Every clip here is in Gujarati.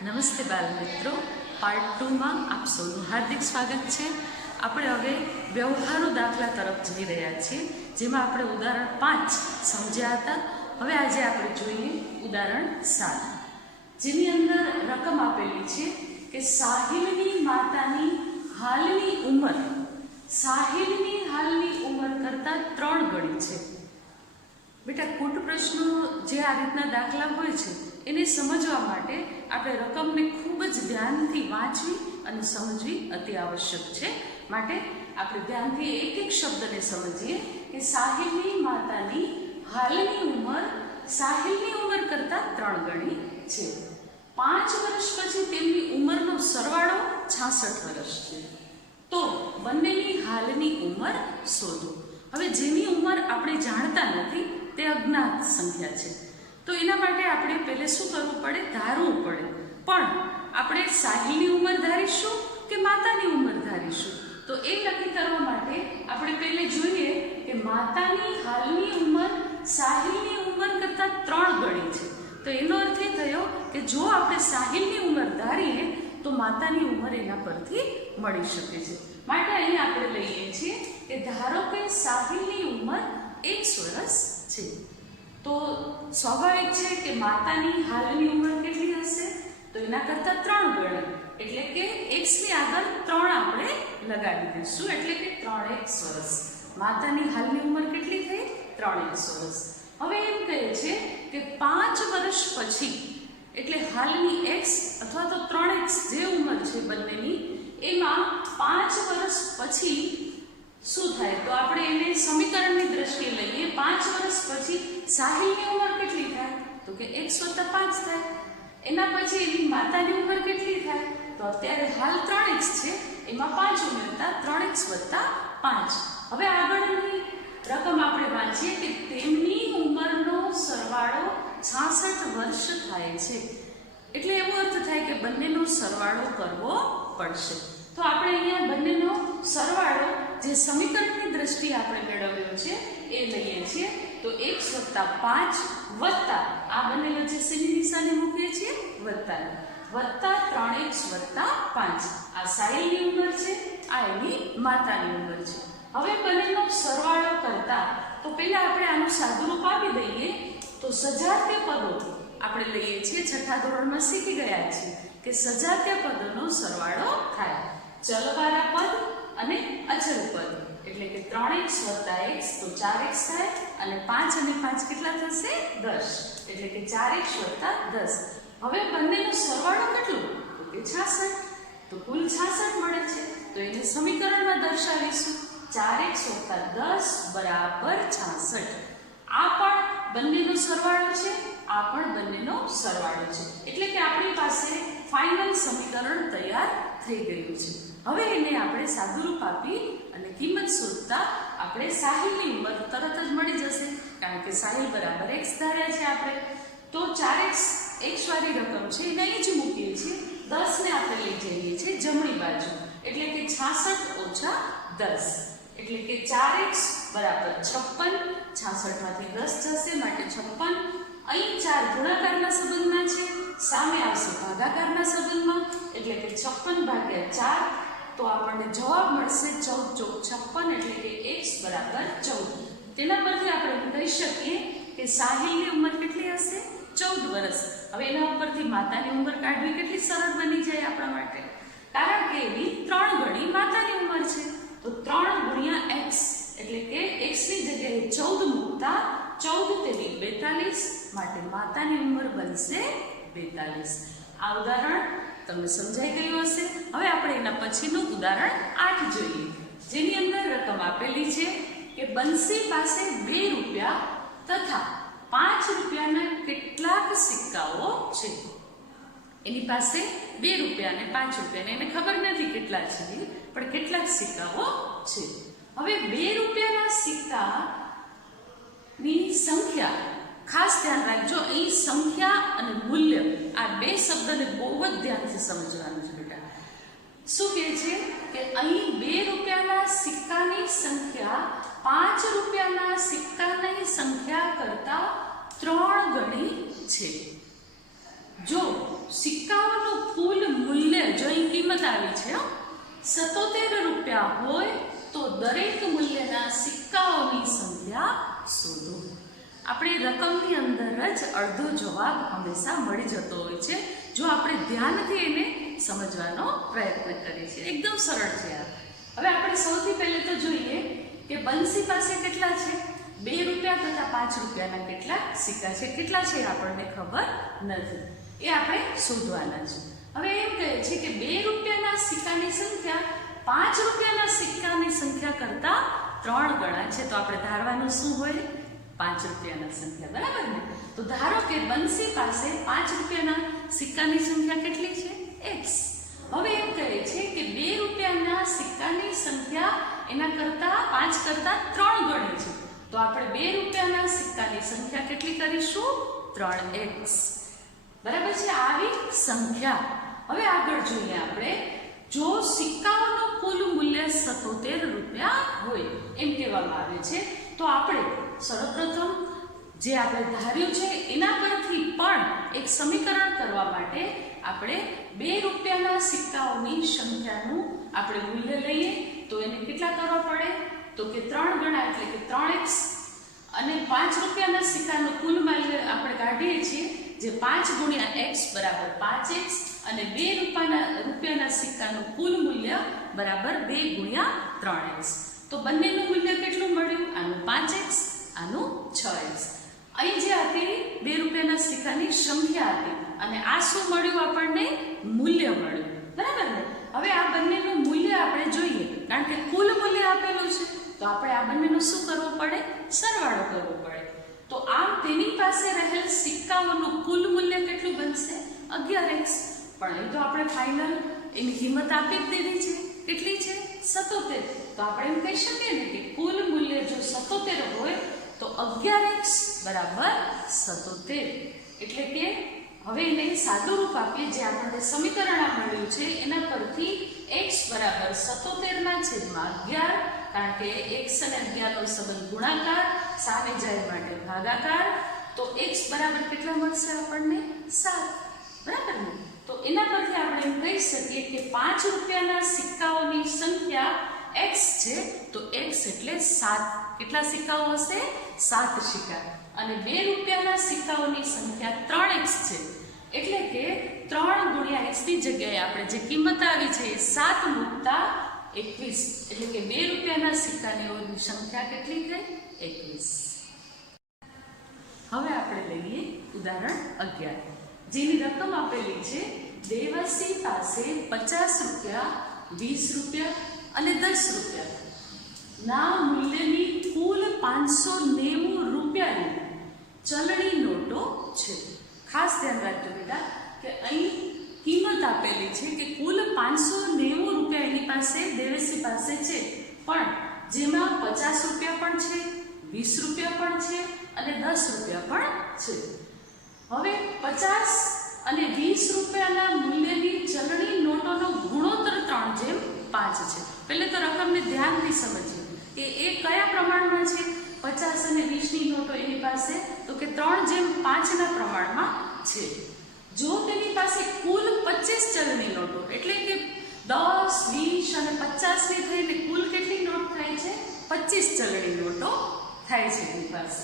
નમસ્તે બાલ મિત્રો, પાર્ટ 2માં આપ સૌનું હાર્દિક સ્વાગત છે। આપણે હવે વ્યવહારુ દાખલા તરફ જઈ રહ્યા છીએ, જેમાં આપણે ઉદાહરણ 5 સમજ્યા હતા। હવે આજે આપણે જોઈએ ઉદાહરણ 7, જેની અંદર રકમ આપેલી છે કે સાહિલની માતાની હાલની ઉંમર કરતાં 3 ગણી છે। બેટા, કૂટ પ્રશ્નો જે આ રીતના દાખલા હોય છે એને સમજવા માટે આપણે રકમને ખૂબ જ ધ્યાનથી વાંચવી અને સમજવી અતિ આવશ્યક છે। માટે આપણે ધ્યાનથી એક એક શબ્દને સમજીએ કે સાહિલની માતાની હાલની ઉંમર સાહિલની ઉંમર કરતાં 3 ગણી છે। 5 વર્ષ પછી તેમની ઉંમરનો સરવાળો 66 વર્ષ છે, તો બંનેની હાલની ઉંમર શોધો। હવે જેની ઉંમર આપણે જાણતા નથી તે અજ્ઞાત સંખ્યા છે, તો એના માટે આપણે પહેલે શું કરવું પડે? ધારવું પડે। પણ આપણે સાહિલની ઉંમર ધારીશું કે માતાની ઉંમર ધારીશું? તો એ નક્કી કરવા માટે આપણે પહેલે જોઈએ કે માતાની હાલની ઉંમર સાહિલની ઉંમર કરતાં 3 ગણી છે, તો એનો અર્થ એ થયો કે જો આપણે સાહિલની ઉંમર ધારીએ તો માતાની ઉંમર એના પરથી મળી શકે છે। માટે અહીં આપણે લઈએ છીએ કે ધારો કે સાહિલની ઉંમર 1 વર્ષ છે, તો સ્વાભાવિક છે કે માતાની હાલની ઉંમર કેટલી હશે? તો એના કરતાં 3 ગણી, એટલે કે x ની આગળ 3 આપણે લગાવી દઈશું, એટલે કે 3x વર્ષ। માતાની હાલની ઉંમર કેટલી થઈ? 3x વર્ષ। હવે એમ કહે છે કે 5 વર્ષ પછી, એટલે હાલની x અથવા તો 3x જે ઉંમર છે બંનેની, એમાં 5 વર્ષ પછી શું થાય? તો આપણે એને સમીકરણની દ્રષ્ટિએ લઈએ। 5 વર્ષ પછી સાહિલની ઉંમર કેટલી થાય? તો કે x + 5 થાય। એના પછી એની માતાની ઉંમર કેટલી થાય? તો અત્યારે હાલ 3x છે, એમાં 5 ઉમેરતા 3x + 5। હવે આગળની રકમ આપણે વાંચીએ કે તેમની ઉંમરનો સરવાળો 66 વર્ષ થાય છે, એટલે એવો અર્થ થાય કે બંનેનો સરવાળો કરવો પડશે। તો આપણે અહીંયા બંનેનો સરવાળો જે સમીકરણની દ્રષ્ટિએ આપણે મેળવ્યો છે એ લઈએ છીએ। તો x + 5 વત્તા આ બંને વચ્ચે શેની નિશાની મૂકીએ છીએ? વત્તા 3x + 5। આ સાહિલની ઉંમર છે, આ એની માતાની ઉંમર છે। હવે બંનેનો સરવાળો કરતા તો પહેલા આપણે આનું સાદુરૂપ આપી દઈએ। તો સજાતીય પદો આપણે લઈએ છીએ, 6થા ધોરણમાં શીખી ગયા છીએ કે સજાતીય પદોનો સરવાળો થાય। ચલવાળા પદ અને અચળ પદ, એટલે કે 3x + x તો 4x થાય, અને 5 અને 5 કેટલા થશે? 10, એટલે કે 4x + 10। હવે બંનેનો સરવાળો કેટલો? તો કે 66, તો કુલ 66 મળે છે, તો એને સમીકરણમાં દર્શાવીશું। 4x + 10 = 66। આ પણ બંનેનો સરવાળો છે, આ પણ બંનેનો સરવાળો છે, એટલે કે આપણી પાસે ફાઇનલ સમીકરણ તૈયાર થઈ ગયું છે। હવે એને આપણે સાદુરૂપ આપી અને કિંમત શોધતા આપણે સાહિલની ઉંમર તરત જ મળી જશે, કારણ કે સાહિલ બરાબર x ધાર્યા છે આપણે। તો 4x x વાળી રકમ છે એને અહીં જ મૂકીએ છીએ, 10 ને આપણે લઈ જઈએ છીએ જમણી બાજુ, એટલે કે 66 - 10, એટલે કે 4x = 56। 66 માંથી 10 જશે, માટે 56। અહીં 4 ગુણાકારના સંબંધમાં છે, સામે આવશે ભાગાકારના સંબંધમાં, એટલે કે 56 / 4, તો આપણને જવાબ મળશે 14 × 56, એટલે કે x = 14। તેના પરથી આપણે કહી શકીએ કે સાહિલની ઉંમર કેટલી હશે? 14 વર્ષ। હવે એના ઉપરથી માતાની ઉંમર કાઢવી કેટલી સરળ બની જાય આપણા માટે, કારણ કે એની 3 ગણી માતાની ઉંમર છે, તો 3 × x, એટલે કે x ની જગ્યાએ 14 મૂકતા 14 × 42, માટે માતાની ઉંમર બનશે 42। આ ઉદાહરણ તમને સમજાઈ ગયું હશે। હવે આપણે એના પછીનું ઉદાહરણ 8 જોઈએ, જેની અંદર રકમ આપેલી છે કે બંસી પાસે 2 રૂપિયા તથા 5 રૂપિયાના કેટલાક સિક્કાઓ છે। એની પાસે 2 રૂપિયા અને 5 રૂપિયા, એને ખબર નથી કેટલા છે, પણ કેટલાક સિક્કાઓ છે। હવે 2 રૂપિયાના સિક્કાની સંખ્યા, ખાસ ધ્યાન રાખજો, અહીં સંખ્યા અને મૂલ્ય આ 2 શબ્દને બહુ જ ધ્યાનથી સમજવાનું છે બેટા। શું કહે છે કે અહીં 2 રૂપિયાના સિક્કાની સંખ્યા 5 રૂપિયાના સિક્કાની સંખ્યા કરતાં 3 ગણી છે। જો સિક્કાઓનું અહીં કિંમત આવી છે 77 રૂપિયા હોય તો દરેક મૂલ્યના સિક્કાઓની સંખ્યા શોધો. આપણે રકમની અંદર જ અડધો જવાબ હંમેશા મળી જતો હોય છે જો આપણે ધ્યાનથી એને સમજવાનો પ્રયત્ન કરીએ છીએ. એકદમ સરળ છે આ. હવે આપણે સૌથી પહેલે તો જોઈએ કે બંસી પાસે કેટલા છે? 2 રૂપિયા તથા 5 રૂપિયાના કેટલા સિક્કા છે? કેટલા છે આપણને ખબર નથી, એ આપણે શોધવાના છે. હવે એમ કહે છે કે 2 રૂપિયાના સિક્કાની સંખ્યા 5 રૂપિયાના સિક્કાની સંખ્યા કરતા 3 ગણા છે. તો આપણે ધારવાનું શું હોય? 5 રૂપિયાના સંખ્યા, બરાબર ને? તો ધારો કે બંસી પાસે 5 રૂપિયાના સિક્કાની સંખ્યા કેટલી છે? x. હવે એમ કહે છે કે 2 રૂપિયાના સિક્કાની સંખ્યા એના કરતા 5 કરતા 3 ગણી છે. તો આપણે 2 રૂપિયાના સિક્કાની સંખ્યા કેટલી કરીશું? 3x. બરાબર છે? આવી સંખ્યા. હવે આગળ જોઈએ આપણે. જો સિક્કાઓનું કુલ મૂલ્ય 77 રૂપિયા હોય એમ કહેવામાં આવે છે તો આપણે સર્વપ્રથમ જે આપણે ધાર્યું છે એના પરથી પણ એક સમીકરણ કરવા માટે આપણે 2 રૂપિયાના સિક્કાઓની સંખ્યાનું આપણે મૂલ્ય લઈએ તો એને કેટલા કરવા પડે? તો કે 3 ગણા એટલે કે 3x. અને 5 રૂપિયાના સિક્કાનું કુલ મૂલ્ય આપણે કાઢીએ છીએ જે 5 ગુણ્યા x બરાબર 5x અને 2 રૂપિયાના સિક્કાનું કુલ મૂલ્ય બરાબર 2 ગુણ્યા 3x. તો બંનેનું મૂલ્ય કેટલું મળ્યું? આનું 5x, આનું 6x. અહીં જે હતી 2 રૂપિયાના સિક્કાની સંખ્યા હતી અને આ શું મળ્યું? આપણને મૂલ્ય મળ્યું, બરાબર ને? હવે આ બંનેનું મૂલ્ય આપણે જોઈએ કારણ કે કુલ મૂલ્ય આપેલું છે તો આપણે આ બંનેનું શું કરવું પડે? સરવાળો કરવો પડે. તો આમ તેની પાસે રહેલ સિક્કાઓનું કુલ મૂલ્ય કેટલું બનશે? 11x. પણ અહીં તો આપણે ફાઇનલ એની કિંમત આપી જ દીધી છે. કેટલી છે? 77. તો આપણે એમ કહી શકીએ ને કે કુલ મૂલ્ય જો 77 હોય તો 11x બરાબર 77. એટલે કે હવે એને સાદું રૂપ આપીએ જે આપણને સમીકરણ મળ્યું છે એના પરથી x બરાબર 77 ના છેદમાં 11 કારણ કે x અને 11 નો સંબંધ ગુણાકાર, સામે જાય માટે ભાગાકાર. તો x બરાબર કેટલા મળશે આપણને? 7. બરાબર ને? તો એના પરથી આપણે એમ કહી શકીએ કે 5 રૂપિયાના સિક્કાઓની સંખ્યા x છે તો x એટલે 7. કેટલા સિક્કાઓ હશે? 7 સિક્કા. અને 2 રૂપિયાના સિક્કાઓની સંખ્યા 3x છે એટલે કે 3 ગુણ્યા x ની જગ્યાએ આપણે જે કિંમત આવી છે એ 7 મૂકતા 21. એટલે કે 2 રૂપિયાના સિક્કાની સંખ્યા કેટલી થઈ? 21. હવે આપણે લઈએ ઉદાહરણ 11 જેની રકમ આપેલી છે દેવસી પાસે 50 રૂપિયા, 20 રૂપિયા અને 10 રૂપિયા ના મૂલ્યની કુલ 590 રૂપિયાની ચલણી નોટો છે. ખાસ ધ્યાન રાખજો બેટા કે અહીં કિંમત આપેલી છે કે કુલ 590 રૂપિયા એની પાસે દેવસી પાસે છે પણ જેમાં 50 રૂપિયા પણ છે, 20 રૂપિયા પણ છે અને 10 રૂપિયા પણ છે. હવે 50 અને 20 રૂપિયાના મૂલ્યની ચલણી નોટોનો ગુણોત્તર 3:5 છે. પહેલે તો રકમને ધ્યાનથી સમજીએ કે એ કયા પ્રમાણમાં છે. 50 અને 20 ની નોટો એની પાસે તો કે 3:5 ના પ્રમાણમાં છે. જો તેની પાસે કુલ 25 ચલણી નોટો એટલે કે 10, 20 અને 50 ની થઈને કુલ કેટલી નોટ થાય છે? 25 ચલણી નોટો થાય છે એની પાસે.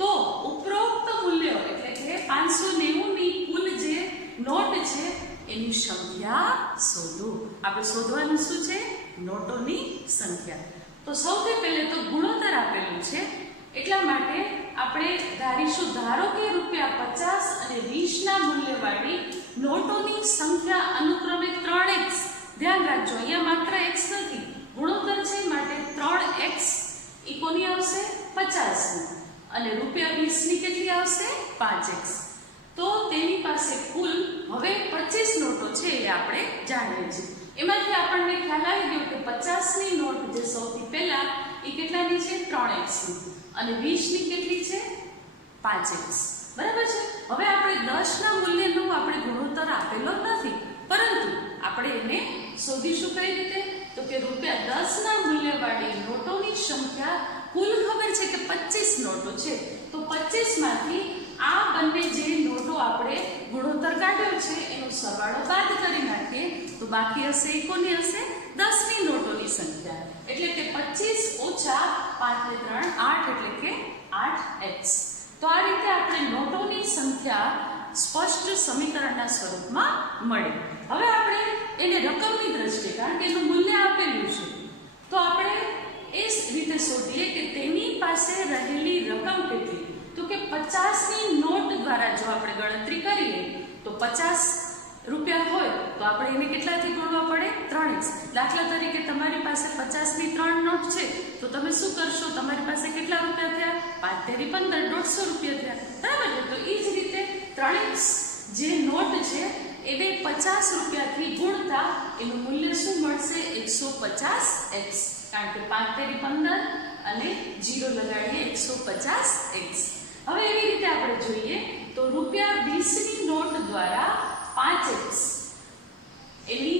તો ઉપરોક્ત મૂલ્યો એટલે કે 590 ની કુલ જે નોટ છે એની સંખ્યા શોધો. આપણે શોધવાનું શું છે? નોટોની સંખ્યા. તો સૌથી પહેલે તો ગુણોત્તર આપેલું છે એટલા માટે આપણે ધારીશું ધારો કે ₹50 અને 20 ના મૂલ્યવાળી નોટોની સંખ્યા અનુક્રમે 3x. ધ્યાન રાખજો અહીંયા માત્ર x નથી, ગુણોત્તર છે માટે 3x ઈ કોની આવશે? 50 ની. અને ₹20 ની કેટલી આવશે? 5x. તો તેની પાસે કુલ હવે 25 નોટો છે એ આપણે જાણીએ છીએ. એમાંથી આપણને ખ્યાલ આવી ગયો કે 50 ની નોટ જે સૌથી પહેલા એ કેટલાની છે? 3x ની. અને 20 ની કેટલી છે? 5x. બરાબર છે? હવે આપણે 10 ના મૂલ્યનું આપણે ગુણોત્તર આપેલો નથી પરંતુ આપણે એને શોધીશું કઈ રીતે? તો કે ₹10 ના મૂલ્યવાળી નોટોની સંખ્યા કુલ ખબર છે કે 25 નોટો છે. તો 25 માંથી આ બંને જે નોટો આપણે ગુણોત્તર કાઢ્યો છે એનો સરવાળો બાદ કરી નાખીએ તો બાકી હશે એ કોની હશે? 10ની નોટોની સંખ્યા. એટલે કે 25 ઓછા 5 ને 3 8 એટલે કે 8x. તો આ રીતે આપણે નોટોની સંખ્યા સ્પષ્ટ સમીકરણના સ્વરૂપમાં મળે. હવે આપણે એને રકમની દ્રષ્ટિએ, કારણ કે એનું મૂલ્ય આપેલું છે, તો આપણે એ રીતે શોધીએ કે તેની પાસે રહેલી રકમ કેટલી. તો કે 50ની નોટ દ્વારા જો આપણે ગણતરી કરીએ તો 50 રૂપિયા હોય તો આપણે એને કેટલાથી ગુણવા પડે? 3x. દાખલા તરીકે તમારી પાસે 50ની 3 નોટ છે તો તમે શું કરશો? તમારી પાસે કેટલા રૂપિયા થયા? 5 તેરી 15, 150 રૂપિયા થયા. બરાબર છે? તો એ જ રીતે 3x જે નોટ છે એને 50 રૂપિયાથી ગુણતા એનું મૂલ્ય શું મળશે? 150x. કારણ કે 5 તેરી 15 અને 0 લગાડીએ 150x. હવે એવી રીતે આપણે જોઈએ તો રૂપિયા 20ની નોટ દ્વારા 5x એની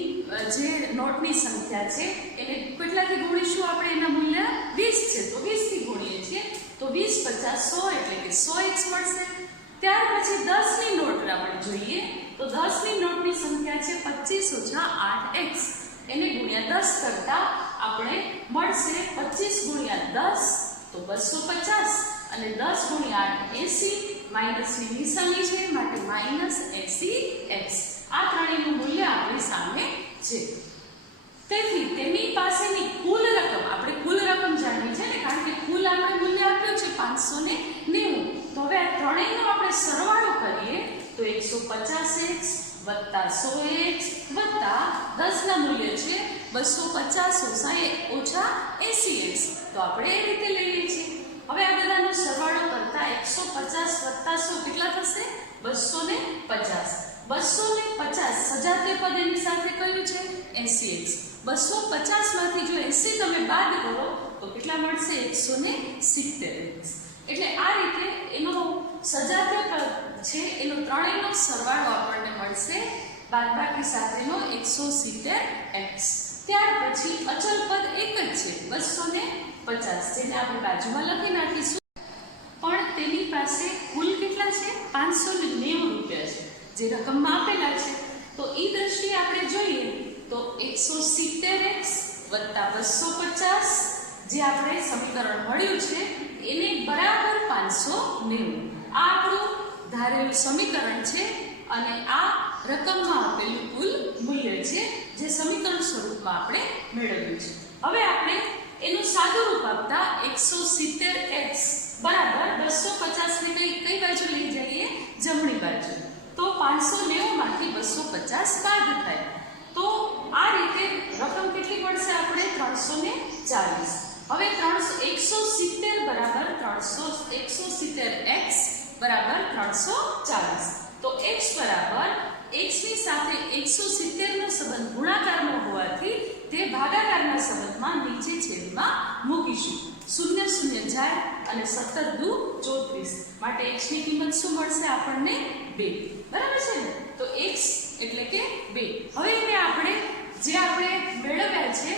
જે નોટની સંખ્યા છે એને કેટલાથી ગુણીશું આપણે? એના મૂલ્ય 20 છે તો 20 થી ગુણીએ છીએ તો 20 50 100 એટલે કે 100x મળશે. ત્યાર પછી 10ની નોટ આપણે જોઈએ તો 10ની નોટની સંખ્યા છે 25 ઓછા 8x. એને ગુણ્યા 10 કરતા આપણે મળશે 25 ગુણ્યા 10 તો 250 અને 10 ગુણ્યા 8 80. માઇનસની નિશાની છે માટે -80x. આ ત્રણેયનું મૂલ્ય આપણી સામે છે. તેથી તેની પાસેની કુલ રકમ, આપણે કુલ રકમ જાણવી છે ને, કારણ કે કુલ આપણે મૂલ્ય આપ્યું છે 590. તો હવે આ ત્રણેયનો આપણે સરવાળો કરીએ તો 150x વત્તા 100x વત્તા 10 ના મૂલ્ય છે 250 ઓછા 80x. તો આપણે એ રીતે લઈએ છીએ. હવે આ બધાનો સરવાળો કરતા 150 વત્તા 100 કેટલા થશે? 250. 250 સજાતીય પદ એની સાથે કયું છે? 80x. 250 માંથી જો 80 તમે બાદ કરો તો કેટલા મળશે? 170x. એટલે આ રીતે એનો સજાતીય પદ છે એનો ત્રણેયનો સરવાળો આપણને મળશે બાદબાકી સાથેનો 170x. ત્યાર પછી અચલ પદ એક જ છે 250, જેને આપણે બાજુમાં લખી નાખીશું. પણ તેની પાસે કુલ કેટલા છે? 590 રૂપિયા છે જે રકમમાં આપેલા છે. તો એ દ્રષ્ટિએ આપણે જોઈએ તો 170x વત્તા 250 જે આપણે સમીકરણ મળ્યું છે એને બરાબર 590. આ આપણું ધારેલું સમીકરણ છે અને આ રકમમાં આપેલું કુલ મૂલ્ય છે જે સમીકરણ સ્વરૂપમાં આપણે મેળવ્યું છે. હવે આપણે એનું સાદું રૂપ આપતા 170x બરાબર 250 ને કઈ બાજુ લઈ જઈએ? જમણી બાજુ. તો 590 માંથી 250 બાદ થાય તો આ રીતે રકમ કેટલી મળશે આપણે? 340. હવે 170 બરાબર 170x બરાબર 340. તો x બરાબર x ની સાથે 170 નો સંબંધ ગુણાકારનો હોવાથી તે ભાગાકારના સંબંધમાં નીચે છેદમાં મૂકીશું. 0 0 જાય અને 17 દુ 34 માટે x ની કિંમત શું મળશે આપણને? 2. બરાબર છે ને? તો x એટલે કે 2. હવે એને આપણે જે આપણે મેળવ્યા છે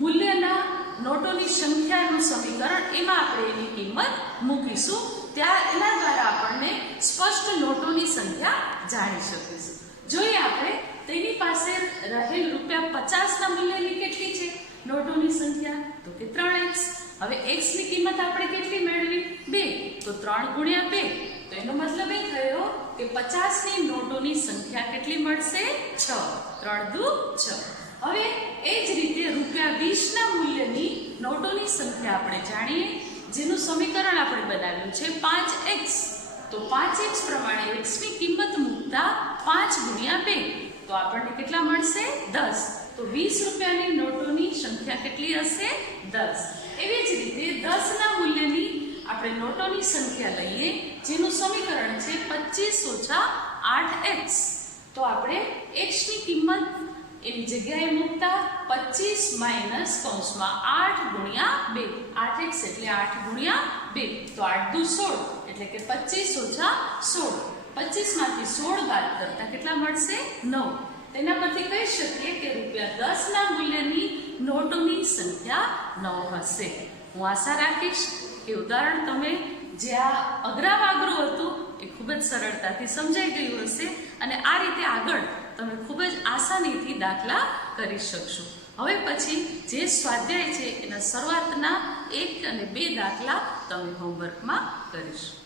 મૂલ્યના નોટોની સંખ્યાનું સમીકરણ એમાં આપણે એની કિંમત મૂકીશું. ત્યાં એના દ્વારા આપણને સ્પષ્ટ નોટોની સંખ્યા જાણી શકીશું. જોઈએ આપણે તેની પાસે રહેલ રૂપિયા 50 ના મૂલ્યની કેટલી છે નોટોની સંખ્યા? તો કે 3x. હવે x ની કિંમત આપણે કેટલી મેળવી? 2. તો 3 ગુણ્યા 2 તો એનો મતલબ એ થયો કે 50 ની નોટોની સંખ્યા કેટલી મળશે? 6. 3 દુ 6. હવે એ જ રીતે રૂપિયા 20 ના મૂલ્યની નોટોની સંખ્યા આપણે જાણીએ જેનું સમીકરણ આપણે બનાવ્યું છે 5x. તો 5x પ્રમાણે x ની કિંમત મૂકતા 5 ગુણ્યા 2 તો આપણને કેટલા મળશે? 10. તો 20 રૂપિયાની નોટોની સંખ્યા કેટલી હશે? 10. એવી જ રીતે 10 ના મૂલ્યની આપણે નોટોની સંખ્યા લઈએ જેનું સમીકરણ છે 25 ઓછા 8x. તો આપણે x ની કિંમત એની જગ્યાએ મૂકતા 25 માઇનસ કૌંસમાં 8 ગુણ્યા 2. 8x એટલે 8 ગુણ્યા 2 તો 8 દુ 16 એટલે કે 25 ઓછા 16. 25 માંથી 16 બાદ કરતા કેટલા મળશે? 9. તેના પરથી કહી શકીએ કે રૂપિયા 10 ના મૂલ્યની નોટોની સંખ્યા 9 હશે. હું આશા રાખીશ કે ઉદાહરણ તમે જે આ અઘરાવાગરું હતું એ ખૂબ જ સરળતાથી સમજાઈ ગયું હશે અને આ રીતે આગળ તમે ખૂબ જ આસાનીથી દાખલા કરી શકશો. હવે પછી જે સ્વાધ્યાય છે એના શરૂઆતના 1 અને 2 દાખલા તમે હોમવર્કમાં કરીશું.